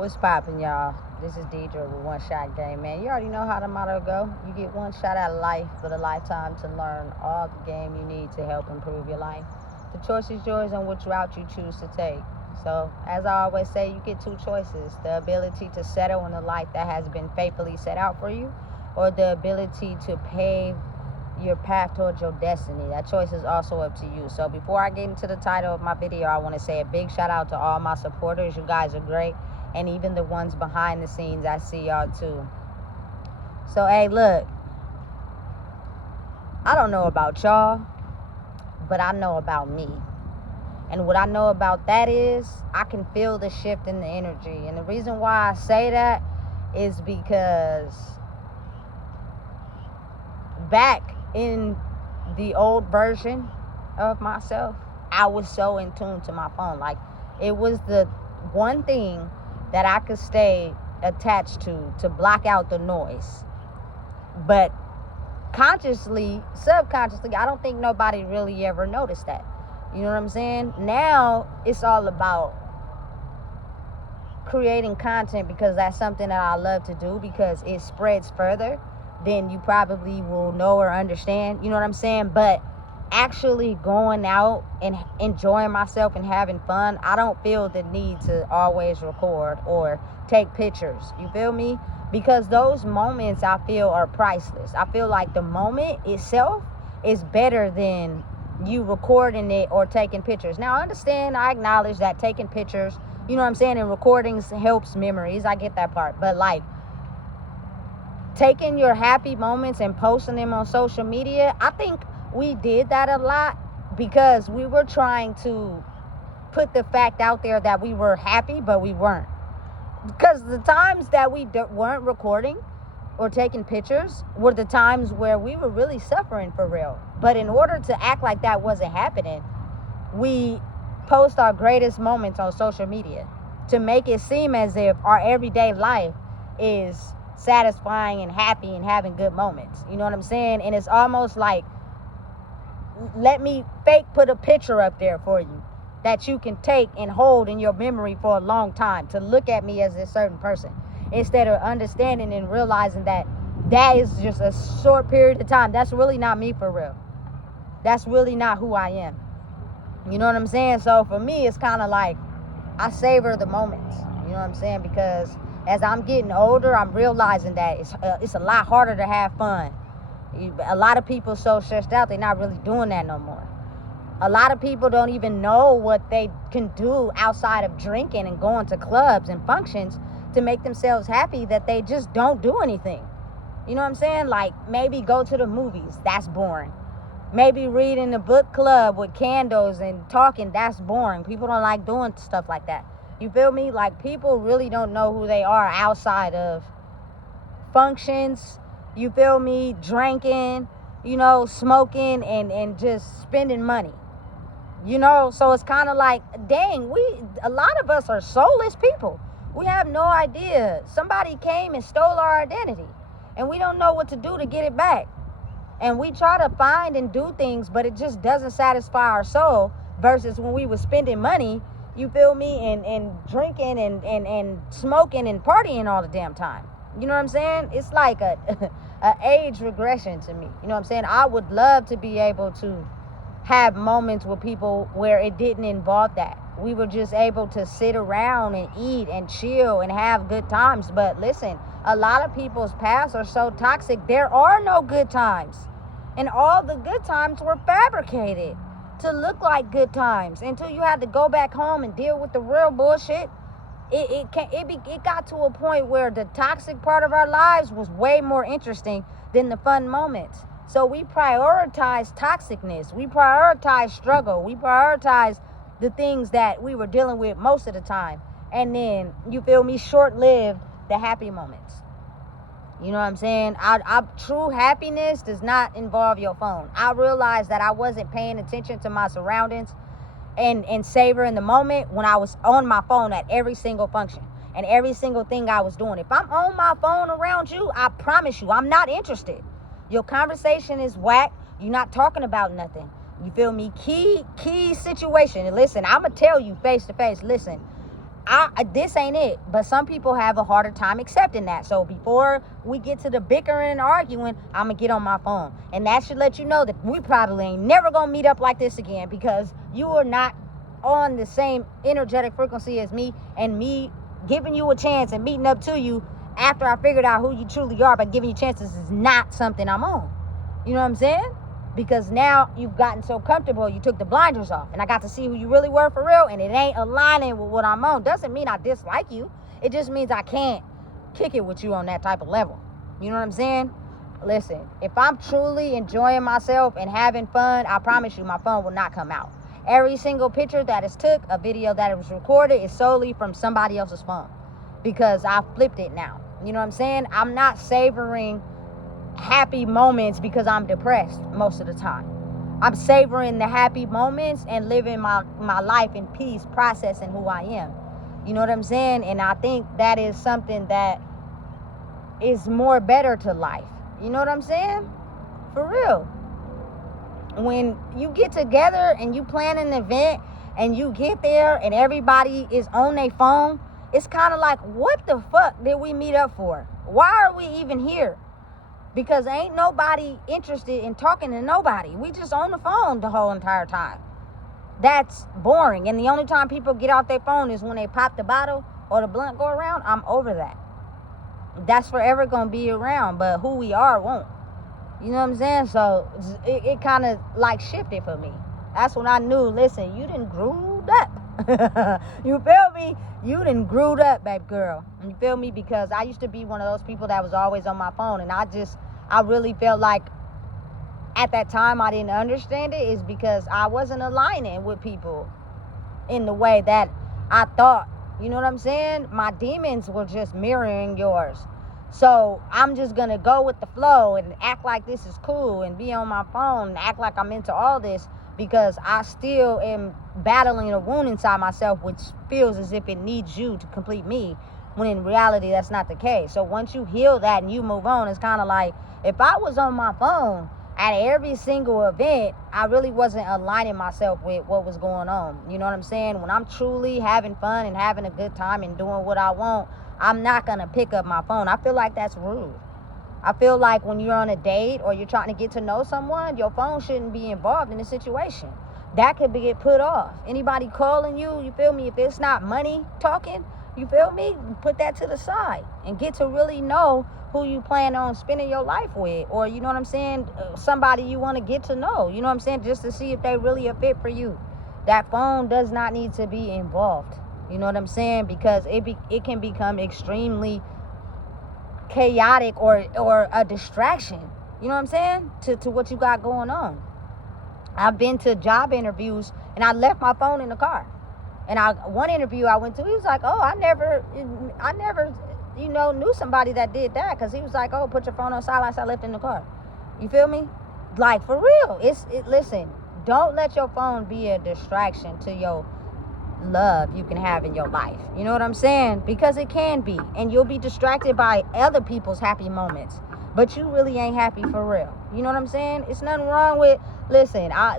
What's poppin', y'all? This is Deidre with One Shot Game, man. You already know how the motto go. You get one shot at life for the lifetime to learn all the game you need to help improve your life. The choice is yours on which route you choose to take. So, as I always say, you get two choices. The ability to settle in a life that has been faithfully set out for you, or the ability to pave your path towards your destiny. That choice is also up to you. So before I get into the title of my video, I want to say a big shout out to all my supporters. You guys are great. And even the ones behind the scenes, I see y'all too. So, hey, look, I don't know about y'all, but I know about me. And what I know about that is I can feel the shift in the energy. And the reason why I say that is because back in the old version of myself, I was so in tune to my phone. Like, it was the one thing that I could stay attached to block out the noise. But consciously, subconsciously, I don't think nobody really ever noticed that. You know what I'm saying? Now it's all about creating content because that's something that I love to do, because it spreads further than you probably will know or understand. You know what I'm saying? But actually going out and enjoying myself and having fun, I don't feel the need to always record or take pictures. You feel me? Because those moments I feel are priceless. I feel like the moment itself is better than you recording it or taking pictures. Now, I understand, I acknowledge that taking pictures, you know what I'm saying, and recordings helps memories. I get that part. But like, taking your happy moments and posting them on social media, I think we did that a lot because we were trying to put the fact out there that we were happy, but we weren't. Because the times that we weren't recording or taking pictures were the times where we were really suffering for real. But in order to act like that wasn't happening, we post our greatest moments on social media to make it seem as if our everyday life is satisfying and happy and having good moments. You know what I'm saying? And it's almost like, let me fake put a picture up there for you that you can take and hold in your memory for a long time to look at me as a certain person, instead of understanding and realizing that that is just a short period of time. That's really not me for real. That's really not who I am. You know what I'm saying? So for me, it's kind of like I savor the moments. You know what I'm saying? Because as I'm getting older, I'm realizing that it's a lot harder to have fun. A lot of people so stressed out, they're not really doing that no more. A lot of people don't even know what they can do outside of drinking and going to clubs and functions to make themselves happy, that they just don't do anything. You know what I'm saying? Like, maybe go to the movies. That's boring. Maybe read in a book club with candles and talking. That's boring. People don't like doing stuff like that. You feel me? Like, people really don't know who they are outside of functions. You feel me? Drinking, you know, smoking and just spending money. You know, so it's kind of like, dang, a lot of us are soulless people. We have no idea. Somebody came and stole our identity, and we don't know what to do to get it back. And we try to find and do things, but it just doesn't satisfy our soul, versus when we were spending money, you feel me, and drinking and smoking and partying all the damn time. You know what I'm saying? It's like a age regression to me. You know what I'm saying? I would love to be able to have moments with people where it didn't involve that. We were just able to sit around and eat and chill and have good times. But listen, a lot of people's paths are so toxic, there are no good times. And all the good times were fabricated to look like good times until you had to go back home and deal with the real bullshit. It got to a point where the toxic part of our lives was way more interesting than the fun moments. So we prioritize toxicness. We prioritize struggle. We prioritize the things that we were dealing with most of the time. And then, you feel me, short-lived the happy moments. You know what I'm saying? True happiness does not involve your phone. I realized that I wasn't paying attention to my surroundings and savoring the moment when I was on my phone at every single function and every single thing I was doing. If I'm on my phone around you, I promise you, I'm not interested. Your conversation is whack. You're not talking about nothing. You feel me? Key situation. And listen, I'm going to tell you face to face, listen, This ain't it. But some people have a harder time accepting that. So before we get to the bickering and arguing, I'm going to get on my phone. And that should let you know that we probably ain't never going to meet up like this again, because you are not on the same energetic frequency as me, and me giving you a chance and meeting up to you after I figured out who you truly are by giving you chances is not something I'm on. You know what I'm saying? Because now you've gotten so comfortable, you took the blinders off, and I got to see who you really were for real, and it ain't aligning with what I'm on. Doesn't mean I dislike you. It just means I can't kick it with you on that type of level. You know what I'm saying? Listen, if I'm truly enjoying myself and having fun, I promise you my phone will not come out. Every single picture that is took, a video that was recorded, is solely from somebody else's phone, because I flipped it now. You know what I'm saying? I'm not savoring happy moments because I'm depressed most of the time. I'm savoring the happy moments and living my life in peace, processing who I am. You know what I'm saying? And I think that is something that is more better to life. You know what I'm saying? For real. When you get together and you plan an event and you get there and everybody is on their phone, it's kind of like, what the fuck did we meet up for? Why are we even here? Because ain't nobody interested in talking to nobody. We just on the phone the whole entire time. That's boring. And the only time people get out their phone is when they pop the bottle or the blunt go around. I'm over that. That's forever going to be around, but who we are won't. You know what I'm saying? So it kind of like shifted for me. That's when I knew, listen, you done grew up. You feel me? You done grew up, babe girl. You feel me? Because I used to be one of those people that was always on my phone, and I really felt like at that time I didn't understand it, is because I wasn't aligning with people in the way that I thought. You know what I'm saying? My demons were just mirroring yours. So I'm just going to go with the flow and act like this is cool and be on my phone and act like I'm into all this, because I still am battling a wound inside myself, which feels as if it needs you to complete me, when in reality that's not the case. So once you heal that and you move on, it's kind of like, if I was on my phone at every single event, I really wasn't aligning myself with what was going on. You know what I'm saying? When I'm truly having fun and having a good time and doing what I want, I'm not going to pick up my phone. I feel like that's rude. I feel like when you're on a date or you're trying to get to know someone, your phone shouldn't be involved in the situation. That could get put off. Anybody calling you feel me? If it's not money talking, you feel me? Put that to the side and get to really know who you plan on spending your life with. Or, you know what I'm saying, somebody you want to get to know. You know what I'm saying? Just to see if they really a fit for you. That phone does not need to be involved. You know what I'm saying? Because it can become extremely chaotic or a distraction. You know what I'm saying? To what you got going on. I've been to job interviews and I left my phone in the car. And one interview I went to, he was like, oh, I never knew somebody that did that, because he was like, oh, put your phone on silence, I left it in the car. You feel me? Like, for real. Listen, don't let your phone be a distraction to your love you can have in your life. You know what I'm saying? Because it can be, and you'll be distracted by other people's happy moments, but you really ain't happy for real. You know what I'm saying? It's nothing wrong with, listen, I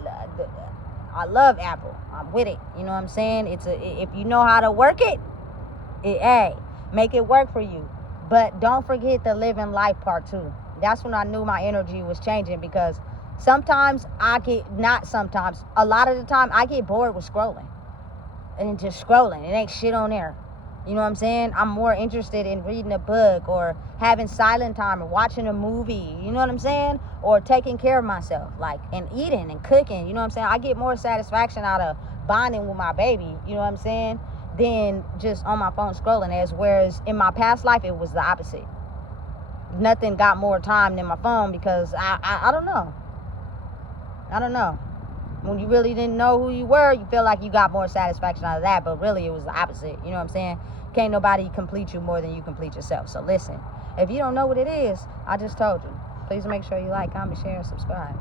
love Apple. I'm with it. You know what I'm saying? If you know how to work it, hey, make it work for you. But don't forget the living life part too. That's when I knew my energy was changing, because sometimes a lot of the time I get bored with scrolling. And just scrolling. It ain't shit on there. You know what I'm saying? I'm more interested in reading a book or having silent time or watching a movie. You know what I'm saying? Or taking care of myself, like, and eating and cooking. You know what I'm saying? I get more satisfaction out of bonding with my baby. You know what I'm saying? Than just on my phone scrolling. Whereas in my past life, it was the opposite. Nothing got more time than my phone, because I don't know. I don't know. When you really didn't know who you were, you feel like you got more satisfaction out of that, but really it was the opposite. You know what I'm saying? Can't nobody complete you more than you complete yourself. So listen, if you don't know what it is, I just told you. Please make sure you like, comment, share, and subscribe.